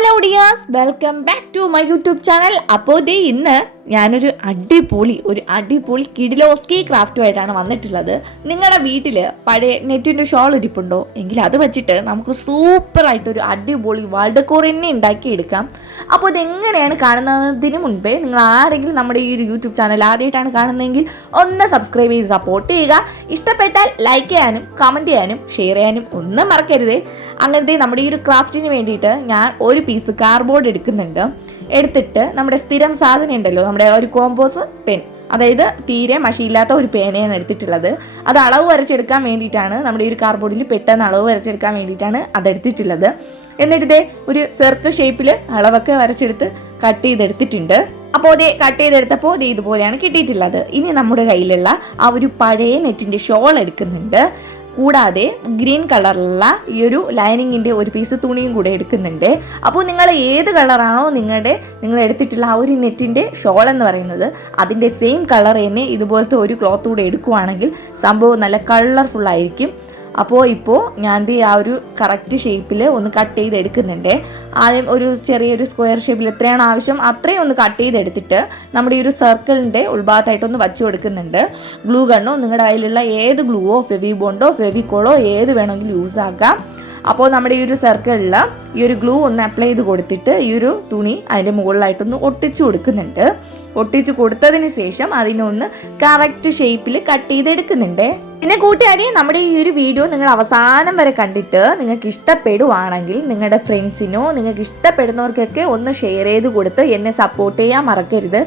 Hello dears welcome back to my YouTube channel അപ്പോൾ ദേ ഇന്ന് ഞാനൊരു അടിപൊളി ഒരു അടിപൊളി കിഡിലോസ്കി ക്രാഫ്റ്റുമായിട്ടാണ് വന്നിട്ടുള്ളത്. നിങ്ങളുടെ വീട്ടിൽ പഴയ നെറ്റിന്റെ ഷോൾ ഇരിപ്പുണ്ടോ? എങ്കിൽ അത് വെച്ചിട്ട് നമുക്ക് സൂപ്പറായിട്ടൊരു അടിപൊളി വേൾഡ് കോർ തന്നെ ഉണ്ടാക്കിയെടുക്കാം. അപ്പോൾ ഇതെങ്ങനെയാണ് കാണുന്നതിന് മുൻപേ നിങ്ങൾ ആരെങ്കിലും നമ്മുടെ ഈ ഒരു യൂട്യൂബ് ചാനൽ ആദ്യമായിട്ടാണ് കാണുന്നതെങ്കിൽ ഒന്ന് സബ്സ്ക്രൈബ് ചെയ്ത് സപ്പോർട്ട് ചെയ്യുക. ഇഷ്ടപ്പെട്ടാൽ ലൈക്ക് ചെയ്യാനും കമന്റ് ചെയ്യാനും ഷെയർ ചെയ്യാനും ഒന്നും മറക്കരുത്. അങ്ങനത്തെ നമ്മുടെ ഈ ഒരു ക്രാഫ്റ്റിന് വേണ്ടിയിട്ട് ഞാൻ ഒരു പീസ് കാർഡ്ബോർഡ് എടുക്കുന്നുണ്ട്. എടുത്തിട്ട് നമ്മുടെ സ്ഥിരം സാധനം ഉണ്ടല്ലോ നമ്മുടെ ഒരു കോമ്പോസ് പെൻ അതായത് തീരെ മഷിയില്ലാത്ത ഒരു പേനയാണ് എടുത്തിട്ടുള്ളത്. അത് അളവ് വരച്ചെടുക്കാൻ വേണ്ടിയിട്ടാണ് നമ്മുടെ ഈ ഒരു കാർബോർഡിൽ പെട്ടെന്ന് അളവ് വരച്ചെടുക്കാൻ വേണ്ടിയിട്ടാണ് അത് എടുത്തിട്ടുള്ളത്. എന്നിട്ട് ഇതേ ഒരു സർക്കിൾ ഷേപ്പിൽ അളവൊക്കെ വരച്ചെടുത്ത് കട്ട് ചെയ്തെടുത്തിട്ടുണ്ട്. അപ്പോൾ അതേ കട്ട് ചെയ്തെടുത്തപ്പോൾ ഇത് ഇതുപോലെയാണ് കിട്ടിയിട്ടുള്ളത്. ഇനി നമ്മുടെ കയ്യിലുള്ള ആ ഒരു പഴയ നെറ്റിന്റെ ഷോൾ എടുക്കുന്നുണ്ട്. കൂടാതെ ഗ്രീൻ കളറിലുള്ള ഈ ഒരു ലൈനിങ്ങിന്റെ ഒരു പീസ് തുണിയും കൂടെ എടുക്കുന്നുണ്ട്. അപ്പോൾ നിങ്ങൾ ഏത് കളറാണോ നിങ്ങളുടെ നിങ്ങൾ എടുത്തിട്ടുള്ള ആ ഒരു നെറ്റിന്റെ ഷോൾ എന്ന് പറയുന്നത് അതിന്റെ സെയിം കളർ തന്നെ ഇതുപോലത്തെ ഒരു ക്ലോത്ത് കൂടെ എടുക്കുവാണെങ്കിൽ സംഭവം നല്ല കളർഫുൾ ആയിരിക്കും. അപ്പോൾ ഇപ്പോൾ ഞാൻ ആ ഒരു കറക്റ്റ് ഷേപ്പിൽ ഒന്ന് കട്ട് ചെയ്ത് എടുക്കുന്നുണ്ട് ആദ്യം ഒരു ചെറിയൊരു സ്ക്വയർ ഷേപ്പിൽ എത്രയാണ് ആവശ്യം അത്രയും ഒന്ന് കട്ട് ചെയ്തെടുത്തിട്ട് നമ്മുടെ ഈ ഒരു സർക്കിളിന്റെ ഉൾഭാഗത്തായിട്ടൊന്ന് വച്ചു കൊടുക്കുന്നുണ്ട്. ഗ്ലൂ ഗണ്ണോ നിങ്ങളുടെ കയ്യിലുള്ള ഏത് ഗ്ലൂവോ ഫെവി ബോണ്ടോ ഫെവിക്കോളോ ഏത് വേണമെങ്കിലും യൂസ് ആക്കാം. അപ്പോൾ നമ്മുടെ ഈ ഒരു സർക്കിളിൽ ഈ ഒരു ഗ്ലൂ ഒന്ന് അപ്ലൈ ചെയ്ത് കൊടുത്തിട്ട് ഈ ഒരു തുണി അതിന്റെ മുകളിലായിട്ടൊന്ന് ഒട്ടിച്ചു കൊടുക്കുന്നുണ്ട്. ഒട്ടിച്ച് കൊടുത്തതിന് ശേഷം അതിനൊന്ന് കറക്റ്റ് ഷേപ്പിൽ കട്ട് ചെയ്തെടുക്കുന്നുണ്ട്. പിന്നെ കൂട്ടുകാരി നമ്മുടെ ഈ ഒരു വീഡിയോ നിങ്ങൾ അവസാനം വരെ കണ്ടിട്ട് നിങ്ങൾക്ക് ഇഷ്ടപ്പെടുവാണെങ്കിൽ നിങ്ങളുടെ ഫ്രണ്ട്സിനോ നിങ്ങൾക്ക് ഇഷ്ടപ്പെടുന്നവർക്കൊക്കെ ഒന്ന് ഷെയർ ചെയ്ത് കൊടുത്ത് എന്നെ സപ്പോർട്ട് ചെയ്യാൻ മറക്കരുത്.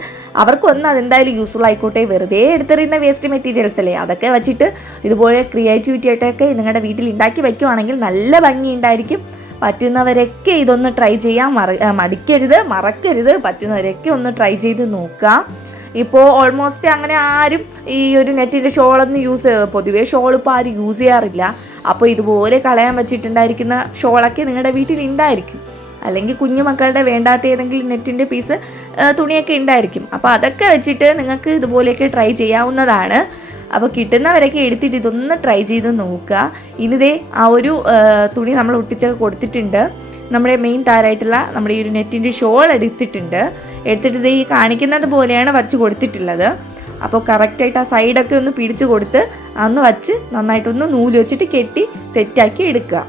അവർക്കൊന്നും അതെന്തായാലും യൂസ്ഫുൾ ആയിക്കോട്ടെ. വെറുതെ എടുത്തെറിയുന്ന വേസ്റ്റ് മെറ്റീരിയൽസ് അല്ലേ? അതൊക്കെ വെച്ചിട്ട് ഇതുപോലെ ക്രിയേറ്റിവിറ്റി ആയിട്ടൊക്കെ നിങ്ങളുടെ വീട്ടിൽ ഉണ്ടാക്കി വയ്ക്കുവാണെങ്കിൽ നല്ല ഭംഗി ഉണ്ടായിരിക്കും. പറ്റുന്നവരൊക്കെ ഇതൊന്ന് ട്രൈ ചെയ്യാൻ മറ മടിക്കരുത് മറക്കരുത്. പറ്റുന്നവരൊക്കെ ഒന്ന് ട്രൈ ചെയ്ത് നോക്കുക ഇപ്പോൾ ഓൾമോസ്റ്റ് അങ്ങനെ ആരും ഈ ഒരു നെറ്റിന്റെ ഷോളൊന്നും യൂസ് പൊതുവേ ഷോൾ ഇപ്പോൾ ആരും യൂസ് ചെയ്യാറില്ല. അപ്പോൾ ഇതുപോലെ കളയാൻ വെച്ചിട്ടുണ്ടായിരിക്കുന്ന ഷോളൊക്കെ നിങ്ങളുടെ വീട്ടിൽ ഉണ്ടായിരിക്കും അല്ലെങ്കിൽ കുഞ്ഞു മക്കളുടെ വേണ്ടാത്ത ഏതെങ്കിലും നെറ്റിന്റെ പീസ് തുണിയൊക്കെ ഉണ്ടായിരിക്കും അപ്പോൾ അതൊക്കെ വെച്ചിട്ട് നിങ്ങൾക്ക് ഇതുപോലെയൊക്കെ ട്രൈ ചെയ്യാവുന്നതാണ്. അപ്പോൾ കിട്ടുന്നവരൊക്കെ എടുത്തിട്ട് ഇതൊന്ന് ട്രൈ ചെയ്ത് നോക്കുക. ഇനിതേ ആ ഒരു തുണി നമ്മൾ ഒട്ടിച്ചൊക്കെ കൊടുത്തിട്ടുണ്ട്. നമ്മുടെ മെയിൻ താരമായിട്ടുള്ള നമ്മുടെ ഈ ഒരു നെറ്റിന്റെ ഷോൾ എടുത്തിട്ടുണ്ട്. എടുത്തിട്ട് ഇത് ഈ കാണിക്കുന്നത് പോലെയാണ് വച്ച് കൊടുത്തിട്ടുള്ളത്. അപ്പോൾ കറക്റ്റായിട്ട് ആ സൈഡൊക്കെ ഒന്ന് പിടിച്ച് കൊടുത്ത് അന്ന് വച്ച് നന്നായിട്ടൊന്ന് നൂൽ വെച്ചിട്ട് കെട്ടി സെറ്റാക്കി എടുക്കുക.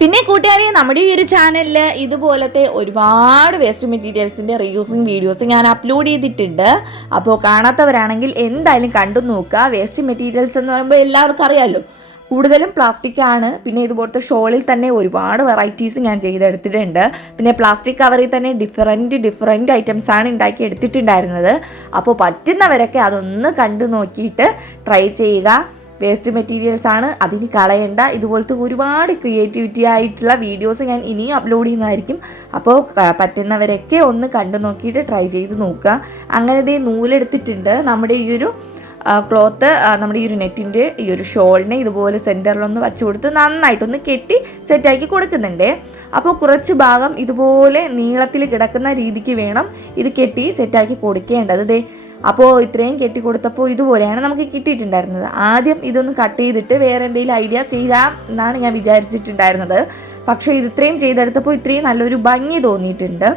പിന്നെ കൂട്ടുകാരെ നമ്മുടെ ഈ ഒരു ചാനലിൽ ഇതുപോലത്തെ ഒരുപാട് വേസ്റ്റ് മെറ്റീരിയൽസിന്റെ റീയൂസിങ് വീഡിയോസ് ഞാൻ അപ്ലോഡ് ചെയ്തിട്ടുണ്ട്. അപ്പോൾ കാണാത്തവരാണെങ്കിൽ എന്തായാലും കണ്ടു നോക്കുക. വേസ്റ്റ് മെറ്റീരിയൽസ് എന്ന് പറയുമ്പോൾ എല്ലാവർക്കും അറിയാമല്ലോ കൂടുതലും പ്ലാസ്റ്റിക് ആണ്. പിന്നെ ഇതുപോലത്തെ ഷോളിൽ തന്നെ ഒരുപാട് വെറൈറ്റീസ് ഞാൻ ചെയ്തെടുത്തിട്ടുണ്ട്. പിന്നെ പ്ലാസ്റ്റിക് കവറിൽ തന്നെ ഡിഫറെന്റ് ഡിഫറെന്റ് ഐറ്റംസ് ആണ് ഉണ്ടാക്കി എടുത്തിട്ടുണ്ടായിരുന്നത്. അപ്പോൾ പറ്റുന്നവരൊക്കെ അതൊന്ന് കണ്ടു നോക്കിയിട്ട് ട്രൈ ചെയ്യുക. വേസ്റ്റ് മെറ്റീരിയൽസ് ആണ്. അതിന് കളയണ്ട. ഇതുപോലത്തെ ഒരുപാട് ക്രിയേറ്റിവിറ്റി ആയിട്ടുള്ള വീഡിയോസ് ഞാൻ ഇനിയും അപ്ലോഡ് ചെയ്യുന്നതായിരിക്കും. അപ്പോൾ പറ്റുന്നവരൊക്കെ ഒന്ന് കണ്ടു നോക്കിയിട്ട് ട്രൈ ചെയ്ത് നോക്കുക. അങ്ങനെ ദേ നൂലെടുത്തിട്ടുണ്ട്. നമ്മുടെ ഈ ഒരു ക്ലോത്ത് നമ്മുടെ ഈ ഒരു നെറ്റിന്റെ ഈ ഒരു ഷോളിനെ ഇതുപോലെ സെന്ററിലൊന്ന് വച്ചു കൊടുത്ത് നന്നായിട്ടൊന്ന് കെട്ടി സെറ്റാക്കി കൊടുക്കുന്നുണ്ട്. അപ്പോൾ കുറച്ച് ഭാഗം ഇതുപോലെ നീളത്തിൽ കിടക്കുന്ന രീതിക്ക് വേണം ഇത് കെട്ടി സെറ്റാക്കി കൊടുക്കേണ്ടത്. ദേ അപ്പോൾ ഇത്രയും കെട്ടി കൊടുത്തപ്പോൾ ഇതുപോലെയാണ് നമുക്ക് കിട്ടിയിട്ടുണ്ടായിരുന്നത്. ആദ്യം ഇതൊന്ന് കട്ട് ചെയ്തിട്ട് വേറെ എന്തെങ്കിലും ഐഡിയ ചെയ്യാം എന്നാണ് ഞാൻ വിചാരിച്ചിട്ടുണ്ടായിരുന്നത്. പക്ഷേ ഇത് ഇത്രയും ചെയ്തെടുത്തപ്പോൾ ഇത്രയും നല്ലൊരു ഭംഗി തോന്നിയിട്ടുണ്ട്.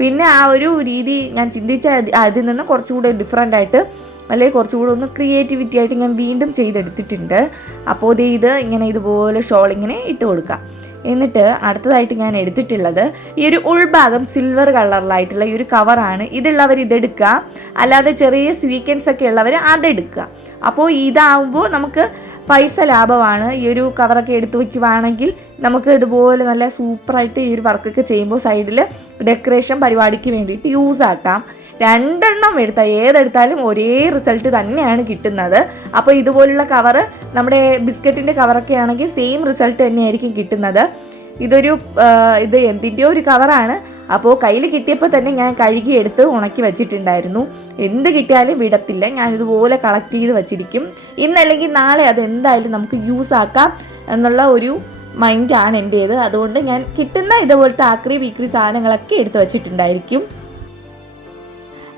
പിന്നെ ആ ഒരു രീതി ഞാൻ ചിന്തിച്ച അത് അതിൽ നിന്ന് കുറച്ചുകൂടെ ഡിഫറെന്റ് ആയിട്ട് അല്ലെങ്കിൽ കുറച്ചുകൂടെ ഒന്ന് ക്രിയേറ്റിവിറ്റി ആയിട്ട് ഞാൻ വീണ്ടും ചെയ്തെടുത്തിട്ടുണ്ട്. അപ്പോൾ ഇത് ഇങ്ങനെ ഇതുപോലെ ഷോൾ ഇങ്ങനെ ഇട്ട് കൊടുക്കാം. എന്നിട്ട് അടുത്തതായിട്ട് ഞാൻ എടുത്തിട്ടുള്ളത് ഈ ഒരു ഉൾഭാഗം സിൽവർ കളറിലായിട്ടുള്ള ഈ ഒരു കവറാണ് ഇതുള്ളവർ ഇതെടുക്കുക. അല്ലാതെ ചെറിയ സ്വീക്കൻസ് ഒക്കെ ഉള്ളവർ അതെടുക്കുക. അപ്പോൾ ഇതാവുമ്പോൾ നമുക്ക് പൈസ ലാഭമാണ്. ഈ ഒരു കവറൊക്കെ എടുത്തു വയ്ക്കുവാണെങ്കിൽ നമുക്ക് ഇതുപോലെ നല്ല സൂപ്പറായിട്ട് ഈ ഒരു വർക്കൊക്കെ ചെയ്യുമ്പോൾ സൈഡിൽ ഡെക്കറേഷൻ പരിപാടിക്ക് വേണ്ടിയിട്ട് യൂസ് ആക്കാം. രണ്ടെണ്ണം എടുത്താൽ ഏതെടുത്താലും ഒരേ റിസൾട്ട് തന്നെയാണ് കിട്ടുന്നത്. അപ്പോൾ ഇതുപോലുള്ള കവർ നമ്മുടെ ബിസ്ക്കറ്റിന്റെ കവറൊക്കെ ആണെങ്കിൽ സെയിം റിസൾട്ട് തന്നെയായിരിക്കും കിട്ടുന്നത്. ഇതൊരു ഇത് എന്തിന്റെയോ ഒരു കവറാണ് അപ്പോൾ കയ്യിൽ കിട്ടിയപ്പോൾ തന്നെ ഞാൻ കഴുകി എടുത്ത് ഉണക്കി വെച്ചിട്ടുണ്ടായിരുന്നു. എന്ത് കിട്ടിയാലും വിടത്തില്ല. ഞാൻ ഇതുപോലെ കളക്ട് ചെയ്ത് വെച്ചിരിക്കും. ഇന്നല്ലെങ്കിൽ നാളെ അത് എന്തായാലും നമുക്ക് യൂസ് ആക്കാം എന്നുള്ള ഒരു മൈൻഡാണ് എന്റേത് അതുകൊണ്ട് ഞാൻ കിട്ടുന്ന ഇതുപോലത്തെ ആക്രി വീക്രി സാധനങ്ങളൊക്കെ എടുത്ത് വെച്ചിട്ടുണ്ടായിരിക്കും.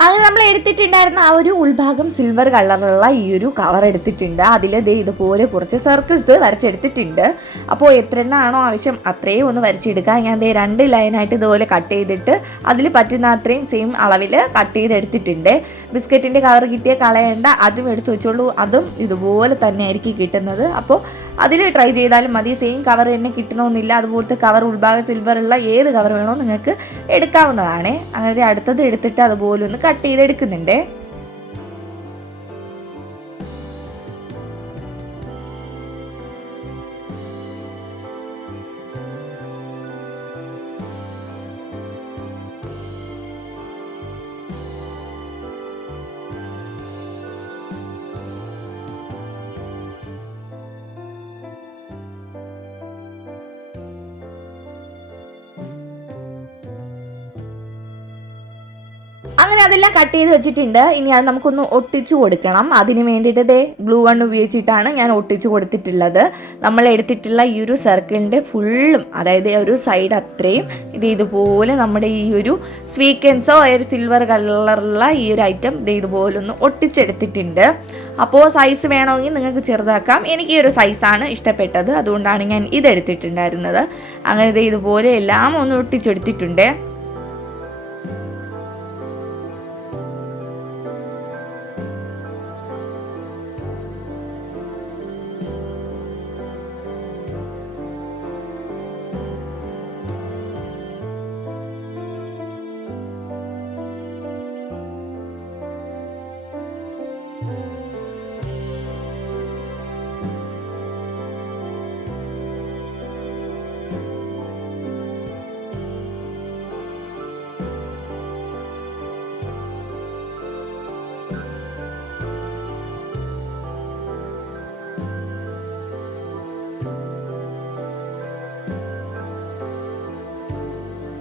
അങ്ങനെ നമ്മൾ എടുത്തിട്ടുണ്ടായിരുന്ന ആ ഒരു ഉൾഭാഗം സിൽവർ കളറിലുള്ള ഈ ഒരു കവർ എടുത്തിട്ടുണ്ട്. അതിൽ ദേ ഇതുപോലെ കുറച്ച് സർക്കിൾസ് വരച്ചെടുത്തിട്ടുണ്ട്. അപ്പോൾ എത്ര എണ്ണമാണോ ആവശ്യം അത്രയും ഒന്ന് വരച്ചെടുക്കുക. ഞാൻ ദേ രണ്ട് ലൈനായിട്ട് ഇതുപോലെ കട്ട് ചെയ്തിട്ട് അതിൽ പറ്റുന്ന അത്രയും സെയിം അളവിൽ കട്ട് ചെയ്തെടുത്തിട്ടുണ്ട്. ബിസ്ക്കറ്റിന്റെ കവർ കിട്ടിയ കളയേണ്ട. അതും എടുത്തു വെച്ചോളൂ. അതും ഇതുപോലെ തന്നെ ആയിരിക്കും കിട്ടുന്നത്. അപ്പോൾ അതിൽ ട്രൈ ചെയ്താലും മതി. സെയിം കവർ തന്നെ കിട്ടണമെന്നില്ല. അതുപോലത്തെ കവർ ഉൾഭാഗം സിൽവർ ഉള്ള ഏത് കവർ വേണോ നിങ്ങൾക്ക് എടുക്കാവുന്നതാണ്. അങ്ങനെ അടുത്തത് എടുത്തിട്ട് അതുപോലെ ഒന്ന് കട്ട് ചെയ്തെടുക്കുന്നുണ്ട്. അങ്ങനെ അതെല്ലാം കട്ട് ചെയ്ത് വെച്ചിട്ടുണ്ട്. ഇനി അത് നമുക്കൊന്ന് ഒട്ടിച്ചു കൊടുക്കണം. അതിന് വേണ്ടിയിട്ട് ദേ ഗ്ലൂ വൺ ഉപയോഗിച്ചിട്ടാണ് ഞാൻ ഒട്ടിച്ചു കൊടുത്തിട്ടുള്ളത്. നമ്മൾ എടുത്തിട്ടുള്ള ഈ ഒരു സർക്കിളിന്റെ ഫുള്ളും അതായത് ഒരു സൈഡ് അത്രയും ഇത് ഇതുപോലെ നമ്മുടെ ഈ ഒരു സ്വീക്കൻസോ ഒരു സിൽവർ കളറിലുള്ള ഈ ഒരു ഐറ്റം ഇത് ഇതുപോലെ ഒന്ന് ഒട്ടിച്ചെടുത്തിട്ടുണ്ട്. അപ്പോൾ സൈസ് വേണമെങ്കിൽ നിങ്ങൾക്ക് ചെറുതാക്കാം. എനിക്ക് ഈ ഒരു സൈസാണ് ഇഷ്ടപ്പെട്ടത്. അതുകൊണ്ടാണ് ഞാൻ ഇതെടുത്തിട്ടുണ്ടായിരുന്നത്. അങ്ങനെ ഇത് ഇതുപോലെ എല്ലാം ഒന്ന് ഒട്ടിച്ചെടുത്തിട്ടുണ്ട്.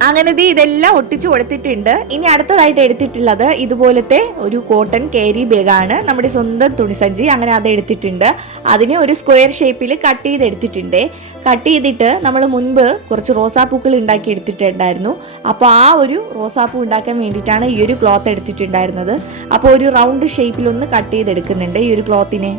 അങ്ങനെ ദേ ഇതെല്ലാം ഒട്ടിച്ചു കൊടുത്തിട്ടുണ്ട്. ഇനി അടുത്തതായിട്ട് എടുത്തിട്ടുള്ളത് ഇതുപോലത്തെ ഒരു കോട്ടൺ കേരി ബാഗാണ് നമ്മുടെ സ്വന്തം തുണിസഞ്ചി അങ്ങനെ അത് എടുത്തിട്ടുണ്ട്. അതിനെ ഒരു സ്ക്വയർ ഷേപ്പിൽ കട്ട് ചെയ്ത് എടുത്തിട്ടുണ്ട് കട്ട് ചെയ്തിട്ട് നമ്മൾ മുൻപ് കുറച്ച് റോസാപ്പൂക്കൾ ഉണ്ടാക്കി എടുത്തിട്ടുണ്ടായിരുന്നു. അപ്പോൾ ആ ഒരു റോസാപ്പൂ ഉണ്ടാക്കാൻ വേണ്ടിയിട്ടാണ് ഈ ഒരു ക്ലോത്ത് എടുത്തിട്ടുണ്ടായിരുന്നത്. അപ്പോൾ ഒരു റൗണ്ട് ഷേപ്പിൽ ഒന്ന് കട്ട് ചെയ്തെടുക്കുന്നുണ്ട് ഈ ഒരു ക്ലോത്തിനെ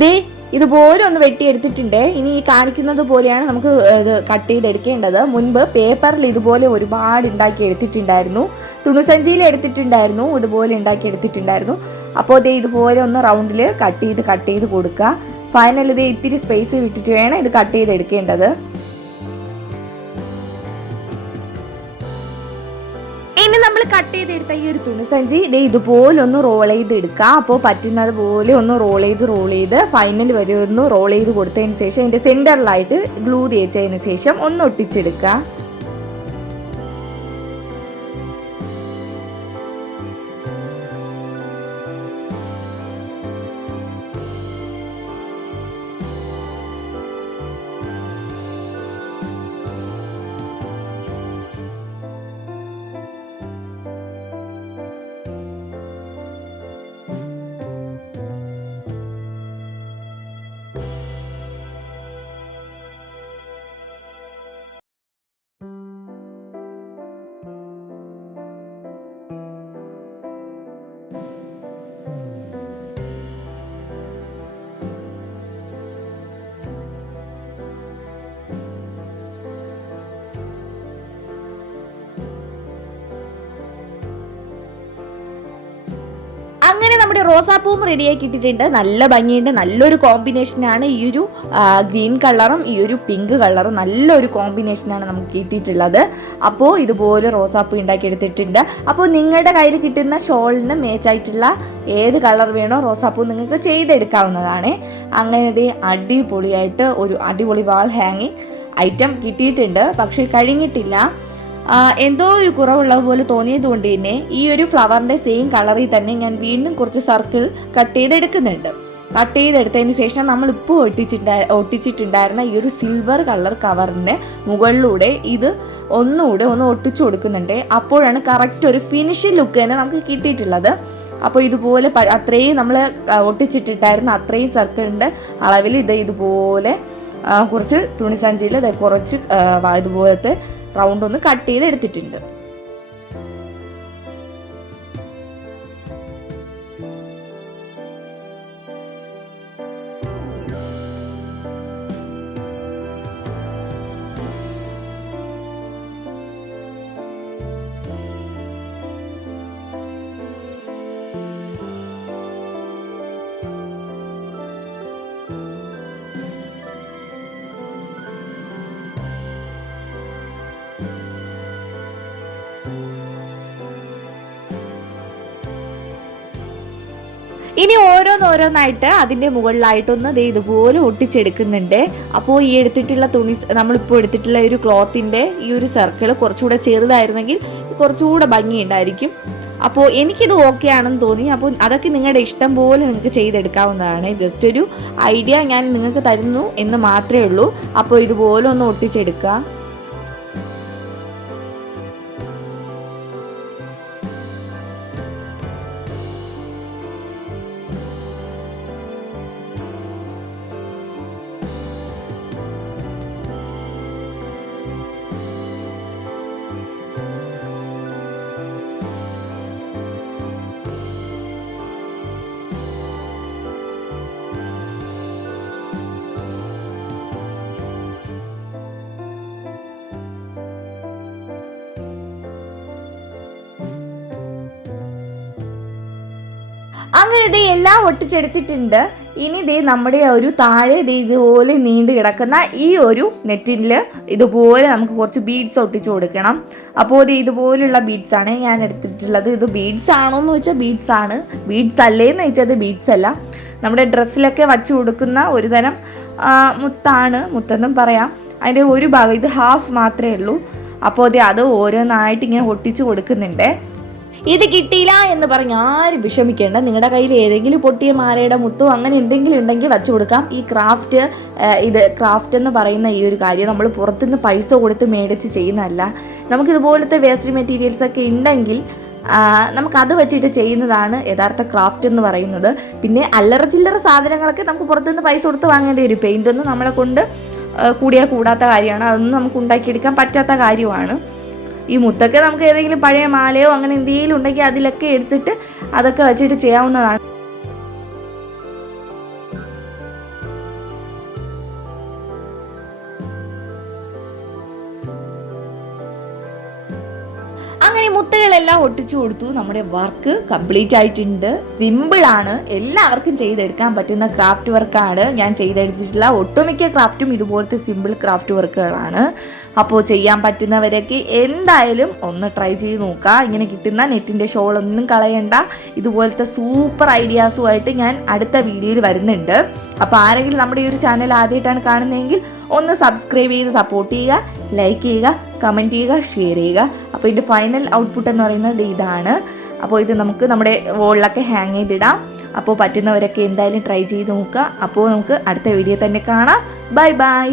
ദേ ഇതുപോലെ ഒന്ന് വെട്ടിയെടുത്തിട്ടുണ്ട്. ഇനി ഈ കാണിക്കുന്നത് പോലെയാണ് നമുക്ക് ഇത് കട്ട് ചെയ്തെടുക്കേണ്ടത്. മുൻപ് പേപ്പറിൽ ഇതുപോലെ ഒരുപാട് ഉണ്ടാക്കി എടുത്തിട്ടുണ്ടായിരുന്നു. തുണിസഞ്ചിയിൽ എടുത്തിട്ടുണ്ടായിരുന്നു. ഇതുപോലെ ഉണ്ടാക്കി എടുത്തിട്ടുണ്ടായിരുന്നു. അപ്പോൾ ദേ ഇതുപോലെ ഒന്ന് റൗണ്ടിൽ കട്ട് ചെയ്ത് കട്ട് ചെയ്ത് കൊടുക്കുക. ഫൈനൽ ഇത് ഇത്തിരി സ്പേസ് വിട്ടിട്ട് വേണം ഇത് കട്ട് ചെയ്ത് നമ്മൾ കട്ട് ചെയ്തെടുത്ത ഈ ഒരു തുണിസഞ്ചി ഇതേ ഇതുപോലെ ഒന്ന് റോൾ എടുക്കാം അപ്പോൾ പറ്റുന്നത് പോലെ ഒന്ന് റോൾ ചെയ്ത് റോൾ ചെയ്ത് ഫൈനൽ വരെ ഒന്ന് റോൾ ചെയ്ത് കൊടുത്തതിന് ശേഷം അതിന്റെ സെന്ററിലായിട്ട് ഗ്ലൂ തേച്ചതിന് ശേഷം ഒന്ന് ഒട്ടിച്ചെടുക്കുക നമ്മുടെ റോസാപ്പൂവും റെഡിയാക്കി ഇട്ടിട്ടുണ്ട് നല്ല ഭംഗിയുണ്ട്. നല്ലൊരു കോമ്പിനേഷനാണ് ഈ ഒരു ഗ്രീൻ കളറും ഈ ഒരു പിങ്ക് കളറും നല്ലൊരു കോമ്പിനേഷനാണ് നമുക്ക് കിട്ടിയിട്ടുള്ളത്. അപ്പോൾ ഇതുപോലെ റോസാപ്പൂ ഉണ്ടാക്കി എടുത്തിട്ടുണ്ട് അപ്പോൾ നിങ്ങളുടെ കയ്യിൽ കിട്ടുന്ന ഷോളിന് മേച്ചായിട്ടുള്ള ഏത് കളർ വേണോ റോസാപ്പൂ നിങ്ങൾക്ക് ചെയ്തെടുക്കാവുന്നതാണ്. അങ്ങനെ അടിപൊളിയായിട്ട് ഒരു അടിപൊളി വാൾ ഹാങ്ങിങ് ഐറ്റം കിട്ടിയിട്ടുണ്ട്. പക്ഷേ കഴിഞ്ഞിട്ടില്ല. എന്തോ ഒരു കുറവുള്ളത് പോലെ തോന്നിയത് കൊണ്ട് തന്നെ ഈ ഒരു ഫ്ലവറിന്റെ സെയിം കളറിൽ തന്നെ ഞാൻ വീണ്ടും കുറച്ച് സർക്കിൾ കട്ട് ചെയ്തെടുക്കുന്നുണ്ട്. കട്ട് ചെയ്തെടുത്തതിന് ശേഷം നമ്മൾ ഇപ്പോൾ ഒട്ടിച്ചിട്ടുണ്ടാ ഒട്ടിച്ചിട്ടുണ്ടായിരുന്ന ഈ ഒരു സിൽവർ കളർ കവറിന്റെ മുകളിലൂടെ ഇത് ഒന്നുകൂടെ ഒന്ന് ഒട്ടിച്ചു കൊടുക്കുന്നുണ്ട്. അപ്പോഴാണ് കറക്റ്റ് ഒരു ഫിനിഷ് ലുക്ക് തന്നെ നമുക്ക് കിട്ടിയിട്ടുള്ളത്. അപ്പോൾ ഇതുപോലെ അത്രയും നമ്മൾ ഒട്ടിച്ചിട്ടിട്ടായിരുന്ന അത്രയും സർക്കിളിന്റെ അളവിൽ ഇത് ഇതുപോലെ കുറച്ച് തുണിസഞ്ചിയിൽ കുറച്ച് ഇതുപോലത്തെ റൗണ്ട് ഒന്ന് കട്ട് ചെയ്ത് എടുത്തിട്ടുണ്ട് ഇനി ഓരോന്നോരോന്നായിട്ട് അതിന്റെ മുകളിലായിട്ടൊന്ന് ദേ ഇതുപോലെ ഒട്ടിച്ചെടുക്കുന്നുണ്ട്. അപ്പോൾ ഈ എടുത്തിട്ടുള്ള തുണി നമ്മളിപ്പോൾ എടുത്തിട്ടുള്ള ഒരു ക്ലോത്തിന്റെ ഈ ഒരു സർക്കിൾ കുറച്ചുകൂടെ ചെറുതായിരുന്നെങ്കിൽ കുറച്ചുകൂടെ ഭംഗിയുണ്ടായിരിക്കും. അപ്പോൾ എനിക്കിത് ഓക്കെ ആണെന്ന് തോന്നി. അപ്പോൾ അതൊക്കെ നിങ്ങളുടെ ഇഷ്ടം പോലെ നിങ്ങൾക്ക് ചെയ്തെടുക്കാവുന്നതാണ്. ജസ്റ്റ് ഒരു ഐഡിയ ഞാൻ നിങ്ങൾക്ക് തരുന്നു എന്ന് മാത്രമേ ഉള്ളൂ. അപ്പോൾ ഇതുപോലെ ഒന്ന് ഒട്ടിച്ചെടുക്കുക അങ്ങനെ ഇതേ എല്ലാം ഒട്ടിച്ചെടുത്തിട്ടുണ്ട്. ഇനി ദേ നമ്മുടെ ഒരു താഴെ ദേ ഇതുപോലെ നീണ്ടു കിടക്കുന്ന ഈ ഒരു നെറ്റിൽ ഇതുപോലെ നമുക്ക് കുറച്ച് ബീഡ്സ് ഒട്ടിച്ചു കൊടുക്കണം. അപ്പോൾ ഇത് ഇതുപോലുള്ള ബീഡ്സ് ആണ് ഞാൻ എടുത്തിട്ടുള്ളത്. ഇത് ബീഡ്സ് ആണോ എന്ന് വെച്ചാൽ ബീഡ്സ് ആണ്. ബീഡ്സ് അല്ലേന്ന് വെച്ചാൽ അത് ബീഡ്സ് അല്ല. നമ്മുടെ ഡ്രസ്സിലൊക്കെ വച്ചു കൊടുക്കുന്ന ഒരു തരം മുത്താണ് മുത്തെന്നും പറയാം. അതിന്റെ ഒരു ഭാഗം ഇത് ഹാഫ് മാത്രമേ ഉള്ളൂ. അപ്പോൾ അത് ഓരോന്നായിട്ട് ഇങ്ങനെ ഒട്ടിച്ചു കൊടുക്കുന്നുണ്ട്. ഇത് കിട്ടിയില്ല എന്ന് പറഞ്ഞ് ആരും വിഷമിക്കേണ്ട. നിങ്ങളുടെ കയ്യിൽ ഏതെങ്കിലും പൊട്ടിയ മാലയുടെ മുത്തോ അങ്ങനെ എന്തെങ്കിലും ഉണ്ടെങ്കിൽ വെച്ചു കൊടുക്കാം. ഈ ക്രാഫ്റ്റ് ഇത് ക്രാഫ്റ്റ് എന്ന് പറയുന്ന ഈ ഒരു കാര്യം നമ്മൾ പുറത്തുനിന്ന് പൈസ കൊടുത്ത് മേടിച്ച് ചെയ്യുന്നതല്ല. നമുക്കിതുപോലത്തെ വേസ്റ്റ് മെറ്റീരിയൽസ് ഒക്കെ ഉണ്ടെങ്കിൽ നമുക്ക് നമുക്കത് വെച്ചിട്ട് ചെയ്യുന്നതാണ് യഥാർത്ഥ ക്രാഫ്റ്റ് എന്ന് പറയുന്നത്. പിന്നെ അല്ലറ ചില്ലറ സാധനങ്ങളൊക്കെ നമുക്ക് പുറത്തുനിന്ന് പൈസ കൊടുത്ത് വാങ്ങേണ്ടി വരും. പെയിന്റ് ഒന്നും നമ്മളെ കൊണ്ട് കൂടിയാൽ കൂടാത്ത കാര്യമാണ്. അതൊന്നും നമുക്ക് ഉണ്ടാക്കിയെടുക്കാൻ പറ്റാത്ത കാര്യമാണ്. ഈ മുത്തൊക്കെ നമുക്ക് ഏതെങ്കിലും പഴയ മാലയോ അങ്ങനെ എന്തെങ്കിലും ഉണ്ടെങ്കിൽ അതിലൊക്കെ എടുത്തിട്ട് അതൊക്കെ വെച്ചിട്ട് ചെയ്യാവുന്നതാണ്. അങ്ങനെ മുത്തുകളെല്ലാം ഒട്ടിച്ചു കൊടുത്തു. നമ്മുടെ വർക്ക് കംപ്ലീറ്റ് ആയിട്ടുണ്ട്. സിമ്പിൾ ആണ്. എല്ലാവർക്കും ചെയ്തെടുക്കാൻ പറ്റുന്ന ക്രാഫ്റ്റ് വർക്കാണ്. ഞാൻ ചെയ്തെടുത്തിട്ടുള്ള ഒട്ടുമിക്ക ക്രാഫ്റ്റും ഇതുപോലത്തെ സിമ്പിൾ ക്രാഫ്റ്റ് വർക്കുകളാണ് അപ്പോൾ ചെയ്യാൻ പറ്റുന്നവരൊക്കെ എന്തായാലും ഒന്ന് ട്രൈ ചെയ്ത് നോക്കുക ഇങ്ങനെ കിട്ടുന്ന നെറ്റിന്റെ ഷോൾ ഒന്നും കളയണ്ട. ഇതുപോലത്തെ സൂപ്പർ ഐഡിയാസുമായിട്ട് ഞാൻ അടുത്ത വീഡിയോയിൽ വരുന്നുണ്ട്. അപ്പോൾ ആരെങ്കിലും നമ്മുടെ ഈ ഒരു ചാനൽ ആദ്യമായിട്ടാണ് കാണുന്നതെങ്കിൽ ഒന്ന് സബ്സ്ക്രൈബ് ചെയ്ത് സപ്പോർട്ട് ചെയ്യുക ലൈക്ക് ചെയ്യുക കമന്റ് ചെയ്യുക ഷെയർ ചെയ്യുക. അപ്പോൾ ഇതിന്റെ ഫൈനൽ ഔട്ട്പുട്ട് എന്ന് പറയുന്നത് ഇതാണ്. അപ്പോൾ ഇത് നമുക്ക് നമ്മുടെ വോളിലൊക്കെ ഹാങ് ചെയ്തിടാം. അപ്പോൾ പറ്റുന്നവരൊക്കെ എന്തായാലും ട്രൈ ചെയ്ത് നോക്കുക. അപ്പോൾ നമുക്ക് അടുത്ത വീഡിയോ തന്നെ കാണാം. Bye bye